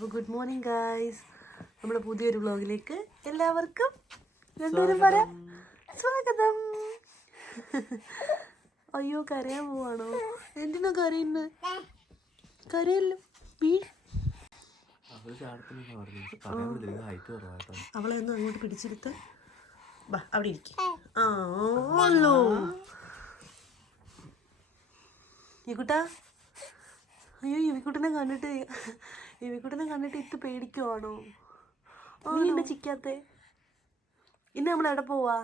Good morning guys. നമ്മുടെ പുതിയൊരു വ്ളോഗിലേക്ക് എല്ലാവർക്കും രണ്ടുപേരും പറയാം സ്വാഗതം. അയ്യോ കരയാൻ പോവാണോ? എന്തിനാ കരയുന്നത്? കരയല്ലോ. അവളെ ഒന്ന് അങ്ങോട്ട് പിടിച്ചെടുത്ത് അവിടെ ഇരിക്കും. ആല്ലോ ഇക്കുട്ടാ. അയ്യോ ഇവിക്കുട്ടനെ കണ്ടിട്ട് ഇത്ത് പേടിക്കുവാണോ? നീ എന്നെ ചിക്കാത്തെ. ഇന്ന് നമ്മൾ എവിടെ പോവാ?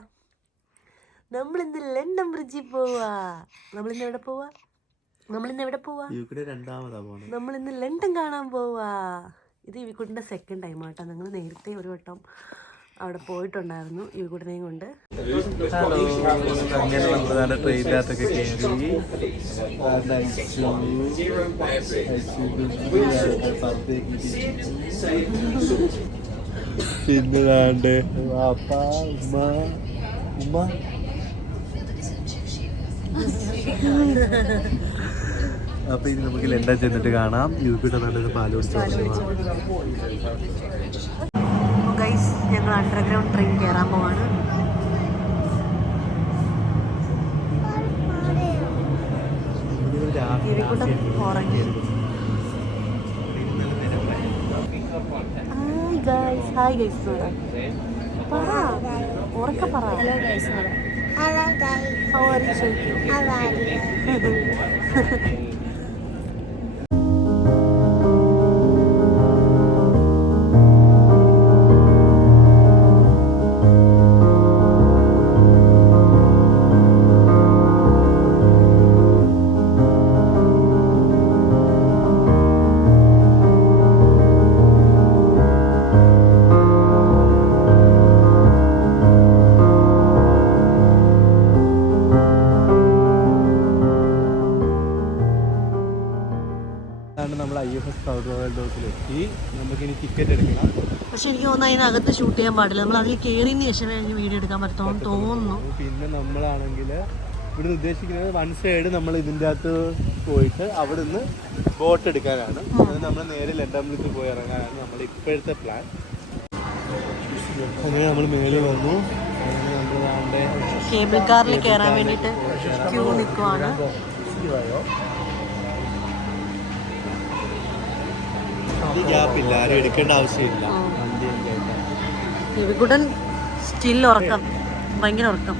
നമ്മളിന്ന് ലണ്ടൻ ബ്രിഡ്ജിൽ പോവാ. നമ്മളിന്ന് എവിടെ പോവാ? നമ്മളിന്ന് ലണ്ടൻ കാണാൻ പോവാ. ഇത് ഇവിക്കുട്ടിൻ്റെ സെക്കൻഡ് ടൈം ആട്ടോ. ഞങ്ങൾ നേരത്തെ ഒരു വട്ടം അവിടെ പോയിട്ടുണ്ടായിരുന്നു ഇവിക്കുട്ടിനെയും കൊണ്ട്. അങ്ങനെ നമ്മളാണ് ട്രെയിനിനകത്തൊക്കെ കയറി പിന്നെ വാപ്പ ഉമ്മ ഉമ്മ അപ്പൊ ഇനി നമുക്ക് ലണ്ടൻ ചെന്നിട്ട് കാണാം. യുവിയുടെ നല്ലൊരു പാല് ഗൈസ്, ഞങ്ങൾ അണ്ടർഗ്രൗണ്ട് ട്രെയിൻ കയറാൻ പോവാണ്. ഉറങ്ങി. ഹായ് ഗൈസ് പറ, ഉറക്കെ പറ. നമ്മൾ IFS സൗത്ത് റോയൽ ഡോസിലെത്തി. നമുക്കിനി ടിക്കറ്റ് എടുക്കണം. പക്ഷെ എനിക്ക് തോന്നുന്നു അതിനകത്ത് ഷൂട്ട് ചെയ്യാൻ പാടില്ല. നമ്മൾ അതിൽ കയറിയതിന് ശേഷം വീഡിയോ എടുക്കാൻ പറ്റുമെന്ന് തോന്നുന്നു. പിന്നെ നമ്മളാണെങ്കിൽ ഇവിടെ ഉദ്ദേശിക്കുന്നത് വൺ സൈഡ് നമ്മൾ ഇതിൻ്റെ അകത്ത് പോയിട്ട് അവിടെ നിന്ന് ബോട്ട് എടുക്കാനാണ്. അത് നമ്മൾ നേരെ ലണ്ടൻ ബ്രിഡ്ജിൽ പോയി ഇറങ്ങാനാണ് നമ്മൾ ഇപ്പോഴത്തെ പ്ലാൻ. അങ്ങനെ നമ്മൾ മേളിൽ വന്നു. കേബിൾ കാറിൽ കയറാൻ വേണ്ടിയിട്ട് ക്യൂ നിൽക്കുവാണ്. ഗ്യാപ്പില്ല, ആരും എടുക്കേണ്ട ആവശ്യമില്ല. ഇവിക്കുട്ടൻ സ്റ്റിൽ ഉറക്കം, ഭയങ്കര ഉറക്കം.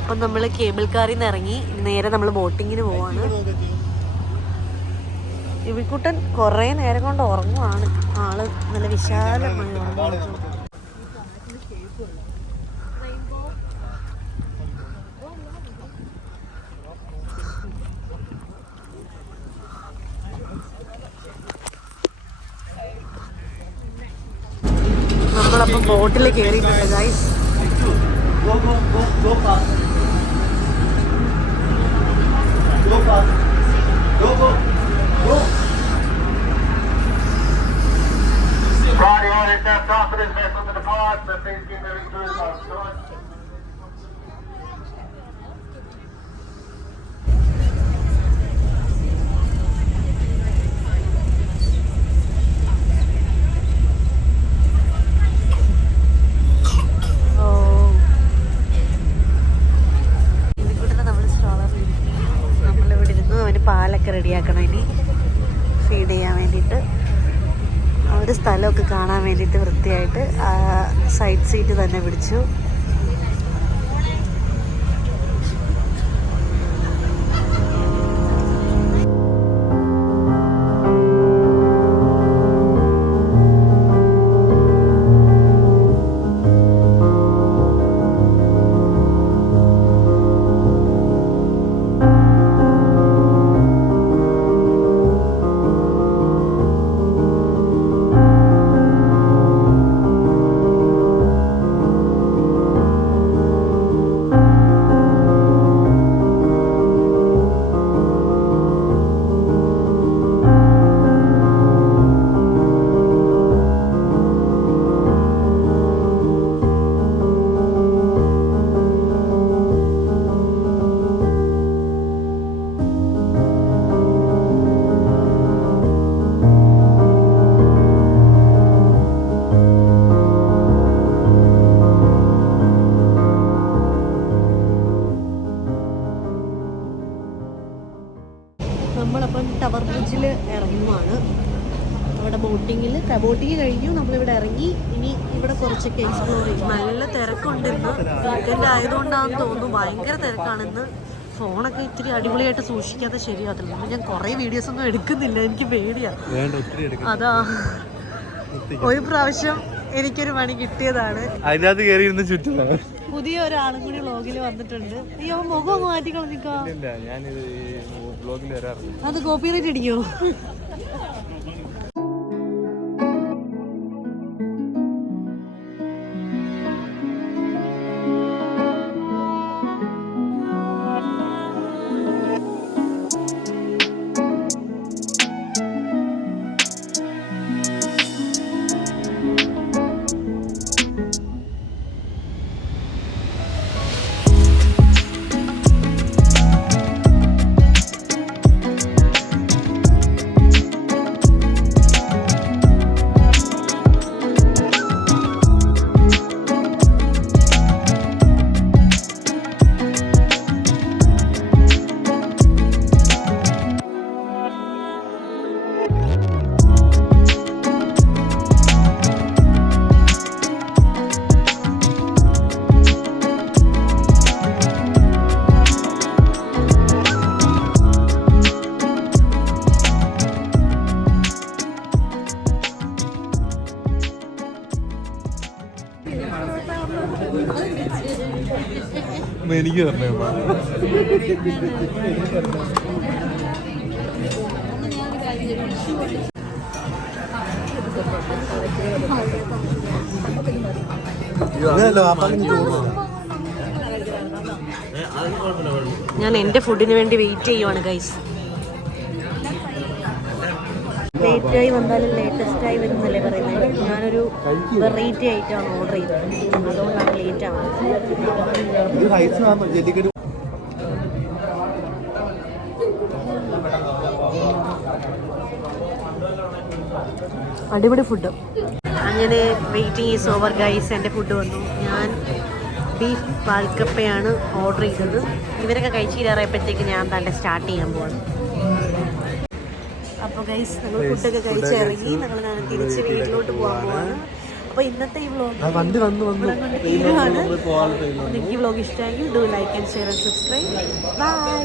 അപ്പം നമ്മൾ കേബിൾ കാറിൽ നിന്ന് ഇറങ്ങി നേരെ നമ്മൾ ബോട്ടിങ്ങിന് പോവാണ്. ഇവിക്കുട്ടൻ കുറേ നേരം കൊണ്ട് ഉറങ്ങുവാണ്. ആള് നല്ല വിശാലമായി ഉറങ്ങുന്നു. നമ്മളപ്പം ബോട്ടിൽ കയറിയിട്ടുണ്ട് ഗൈസ്. പാലൊക്കെ റെഡിയാക്കണം ഇനി ഫീഡ് ചെയ്യാൻ വേണ്ടിയിട്ട്. ഒരു സ്ഥലമൊക്കെ കാണാൻ വേണ്ടിയിട്ട് വൃത്തിയായിട്ട് സൈഡ് സീറ്റ് തന്നെ പിടിച്ചു. നമ്മളപ്പം ടവർ ബ്രിഡ്ജിൽ ഇറങ്ങുവാണ്. അവിടെ ബോട്ടിങ് കഴിഞ്ഞു. നമ്മളിവിടെ ഇറങ്ങി. ഇനി ഇവിടെ കുറച്ചൊക്കെ എക്സ്പ്ലോർ ചെയ്യും. നല്ല തിരക്കുണ്ടെന്ന്. വീക്കെൻഡ് ആയതുകൊണ്ടാണെന്ന് തോന്നുന്നു. ഭയങ്കര തിരക്കാണെന്ന്. ഫോണൊക്കെ ഇത്തിരി അടിപൊളിയായിട്ട് സൂക്ഷിക്കാതെ ശരിയാകത്തില്ല. അപ്പം ഞാൻ കുറേ വീഡിയോസൊന്നും എടുക്കുന്നില്ല, എനിക്ക് പേടിയാണ്. അതാ ഒരു പ്രാവശ്യം എനിക്കൊരു പണി കിട്ടിയതാണ്. അതിനകത്ത് കയറിയിരുന്ന് ചുറ്റും പുതിയ ഒരാളും കൂടി വ്ളോഗിൽ വന്നിട്ടുണ്ട്. അയ്യോ മുഖം മാറ്റി കളഞ്ഞിക്കോ. അത് കോപ്പിറൈറ്റ് അടിക്കോ? എനിക്ക് തരണേ. ഞാൻ എൻ്റെ ഫുഡിന് വേണ്ടി വെയിറ്റ് ചെയ്യുവാണ് ഗൈസ്. ലേറ്റായി വന്നാലും ലേറ്റസ്റ്റായി വരുന്നല്ലേ പറയുന്നത്. ഞാനൊരു വെറൈറ്റി ആയിട്ടാണ് ഓർഡർ ചെയ്തത്, അതുകൊണ്ടാണ് ലേറ്റ് ആവുന്നത്. അടിപൊളി ഫുഡ്. അങ്ങനെ വെയിറ്റിംഗ് ഈസ് ഓവർ ഗൈസ്. എൻ്റെ ഫുഡ് വന്നു. ഞാൻ ബീഫ് പാൽക്കപ്പയാണ് ഓർഡർ ചെയ്തത്. ഇവരൊക്കെ കഴിച്ച് തീരാറായപ്പോഴത്തേക്ക് ഞാൻ തന്നെ സ്റ്റാർട്ട് ചെയ്യാൻ പോവാണ്. അപ്പോൾ ഗൈസ് ഞങ്ങൾ ഫുഡൊക്കെ കഴിച്ചിറങ്ങി. ഞങ്ങൾ തിരിച്ച് വീട്ടിലോട്ട് പോകാൻ പോവാണ്. അപ്പോൾ ഇന്നത്തെ ഈ വ്ളോഗ് വണ്ടി വന്നു ഇവിടെ കൊണ്ട് തീരുവാണ്. പോകാൻ നിങ്ങൾക്ക് ഈ വ്ളോഗ് ഇഷ്ടമെങ്കിൽ do like and share and subscribe. By.